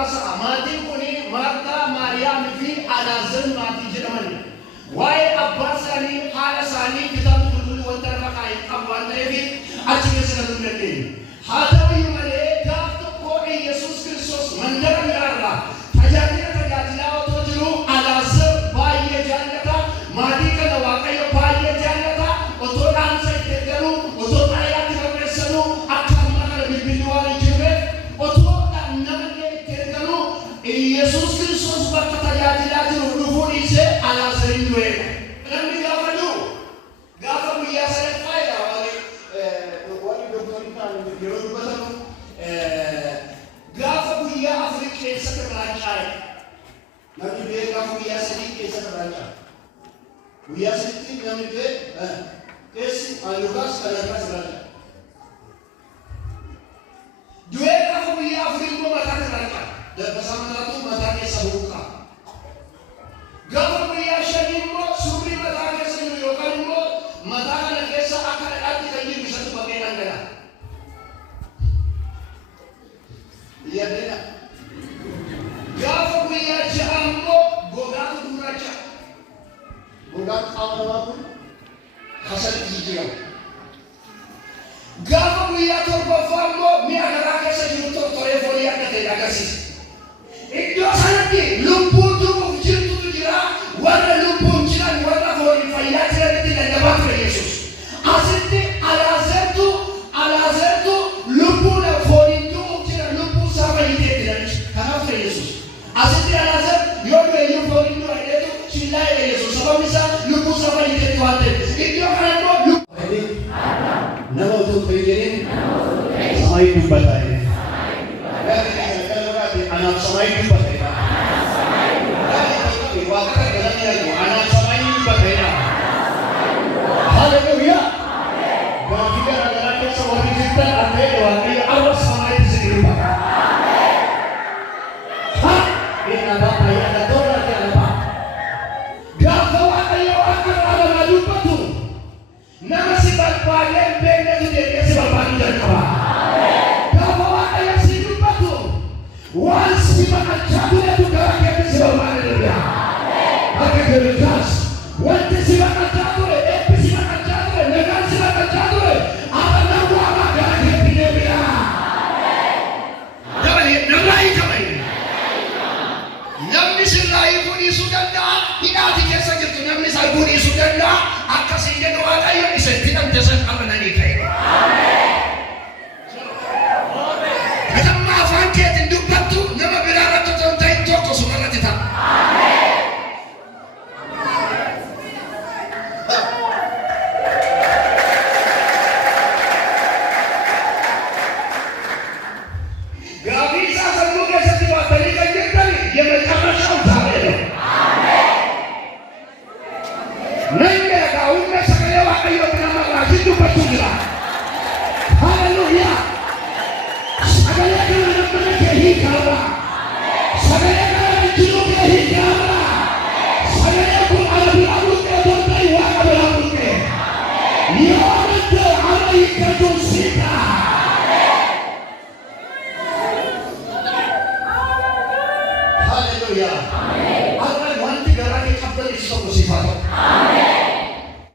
murasa maatiin kuni Martaa Maariyaam fi Alaazar maatii jedhamani. Waa'ee abbaa isaanii haadha isaanii kitaaba qulqulluu wanta irra kaa'ee qabu waan ta'eef achi keessa galuu hin dandeenye. Haa ta'u iyyuu malee gaaf tokko Yesuus Kiristoos mandara biraarraa tajaajilaa otoo jiru Alaazar baay'ee jaallata. Maatii kana Waaqayyo baay'ee jaallata. Otoo dhaamsa itti erganuu otoo xalayaatti barreessanuu akka amma kana bilbilli waan hin jirreef otoo nama itti erganuu Yesuus Kiristoos bakka tajaajilaa jiru dhufuu dhiisee Alaazarin du'e. Namni gaafa du'u gaafa guyyaa sadaffaadha waan doktorii ta'an yeroo dubbatamu gaafa guyyaa afurii keessatti raaca'e. Namni du'e gaafa guyyaa sadii keessatti raaca'e. Guyyaa sadiitti namni du'e keessi Lukaas kanarraas raaca'e. Du'e gaafa guyyaa afurii immoo mataatti raaca'e. Dabbasaa mataatu mataa keessa buuqa. Gaafa guyyaa shanii immoo suurri mataa keessa jiru yookaan immoo mataa kana keessa akka dhadhaatti kan jiru isatu bakkee dhangala'a. Yaadina. Gaafa guyyaa ja'a immoo gogaatu gurraacha. Gogaan qaama namaa kun kasatti jijjiirama. Gaafa guyyaa torbaffaa immoo mi'a garaa keessa jiru tortoree foonii akka ta'e agarsiisa. Iddoo sanatti lubbuutu jirtutu jira. Warra lubbuun jiran warra foonii fayyaa jiranitti lallabaa ture Yesuus. Asitti Alaazartu lubbuun fooniin du'uuf jira lubbuu isaa fayyitee jiranitti. Kanaaf ture Yesuus. Asitti Alaazar yoo du'eeyyuu fooniin du'a jedhetu chillaa jedhe Yesuus. Sababni isaa lubbuu isaa fayyitee waan ta'eef. Iddoo kana immoo nama utuu fayyadeen samaayi dubbataa jedhe. Anak samaayi dubbataa. Waktu dalamnya anak sama ini berbeda. Haleluya. Bagi anak-anak yang seperti kita ada doa Allah sama itu sendiri Pak. Hah? Ini apa ayat ada doa lagi apa? Gak tahu apa yang akan ada lalu betul. Nama si Bapak benda itu dia si Bapak dan apa? Gak tahu apa yang si betul. Once si Bapak jatuh itu gak si Bapak dia. Akhirnya wanti silakan jatuh, silakan jatuh, negara silakan jatuh. Apa nama apa dari dunia? Namai kami. Namni sirrai pun sudah dah. Tidak dikasih gitu. Namni sirrai pun sudah dah. Akasihnya doa yang bisa tidak jasa apa nanti kaya. Kita maafkan kita hidup batu. Nama berarti tu tahun itu kau semua kita. Haleluya. Sagala kana namana ke hikara. Sagala kana junuke hikara. Sagala kun alabu ke dontai wa alabu ke. Ya rabbi alayka tusika